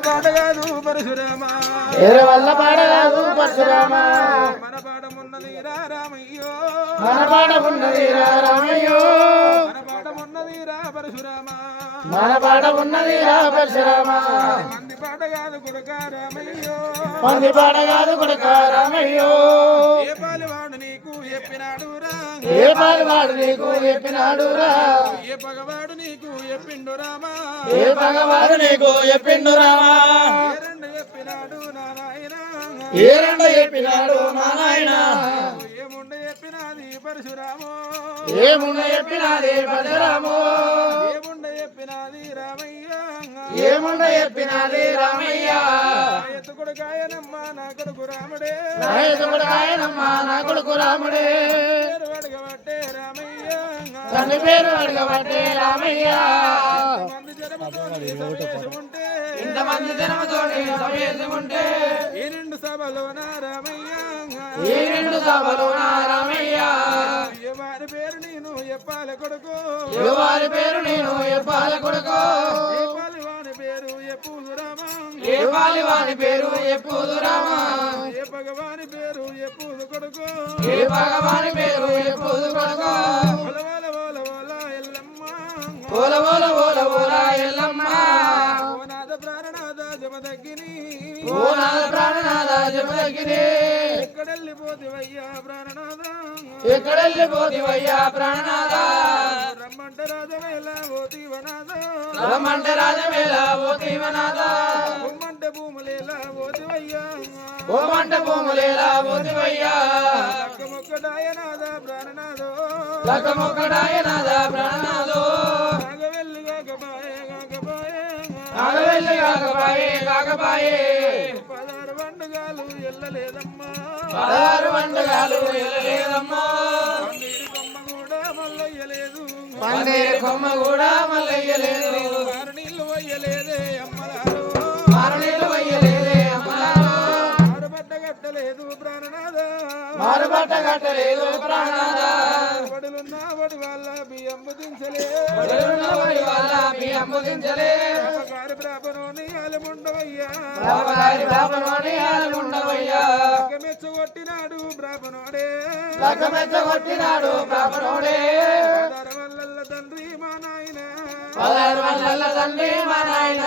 పాడగాదు పరశురామ వల్ల పాడగాదు పరశురామ మన పాడమున్నది రా రామయ్యో మన పాడమున్నది రా రామయ్యో మన పాడమున్నది రా పరశురామ మన పాడమున్నది రా పరశురామ మంది పాడగాదు కొడుక రామయ్యో మంది పాడగాదు కొడుక రామయ్యో ఏ పాలువాడు నీకు చెప్పినాడు రా ఏ పాలువాడు నీకు చెప్పినాడు రా ఏ పగవాడు నీకు చెప్పిండు రామా ఏ పగవాడు నీకు చెప్పిండు రామా చెప్పినాడు నా నాయన ఏ రెండు చెప్పినాడు మా నాయన ఏముండ చెప్పినది పరశురామో ఏముండ చెప్పినది పరశురామో ఏముండ చెప్పినది రామయ్య ఏముండ చెప్పినది రామయ్య ఎత్తు కొడుకాయనమ్మ నా కొడుకు రాముడే నా ఎత్తు కొడుకాయనమ్మ నా కొడుకు రాముడే అడగబట్టే రామయ్య తండ్రి పేరు అడగబట్టే రామయ్య ఇంతమంది జనమతోటి సమేతముంటే ఈ నిండు సభలోన రామయ్య ఈ నిండు సభలోన రామయ్య వారి పేరు నేను చెప్పాలి కొడుకు వారి పేరు నేను చెప్పాలి కొడుకు వాని పేరు ఎప్పుడు రామా ఏ వాని పేరు ఎప్పుడు రామా ఏ భగవాని పేరు ఎప్పుడు కొడుకు ఏ భగవాని పేరు ఎప్పుడు కొడుకు ఓల ఓల ఓల ఓల ఎల్లమ్మ ఓనాథ ప్రాణనాథ జమదగ్గిని ఓనాథ ప్రాణనాథ జమదగ్గిని ఎక్కడెళ్ళిపోతివయ్యా ప్రాణనాథ ఎక్కడెళ్ళిపోతివయ్యా ప్రాణనాథ రమ్మంట రాజమేళ పోతివనాథ రమ్మంట రాజమేళ పోతివనాథ బొమ్మంట భూములేలా పోతివయ్యా బొమ్మంట భూములేలా పోతివయ్యా లక్కమొక్కడాయనాథ ప్రాణనాథో లక్కమొక్కడాయనాథ ప్రాణనాథో నాగవెల్లి కాకపాయే కాకపాయే 16 పండుగలు ఎల్లలేదమ్మా 16 పండుగలు ఎల్లలేదమ్మా పందిరి కొమ్మ కూడా మల్లయ్యలేదు పందిరి కొమ్మ కూడా మల్లయ్యలేదు మారు నీళ్ళు వయ్యలేదే అమ్మలారు మారు నీళ్ళు వయ్యలేదే అమ్మలారు మారుబట్ట కట్టలేదు ప్రాణనాథ మారుబట్ట కట్టలేదు ప్రాణనాథ వడులున్న వడి వాళ్ళ బియ్యం దించలే వడులున్న వడి వాళ్ళ బియ్యం దించలే గారి ప్రాపనోని ఆలముండవయ్యా గారి ప్రాపనోని ఆలముండవయ్యా మెచ్చగొట్టినాడు ప్రాపనోడే మెచ్చగొట్టినాడు ప్రాపనోడే తండ్రి మా నాయన 16 వల్ల తండ్రి మా నాయన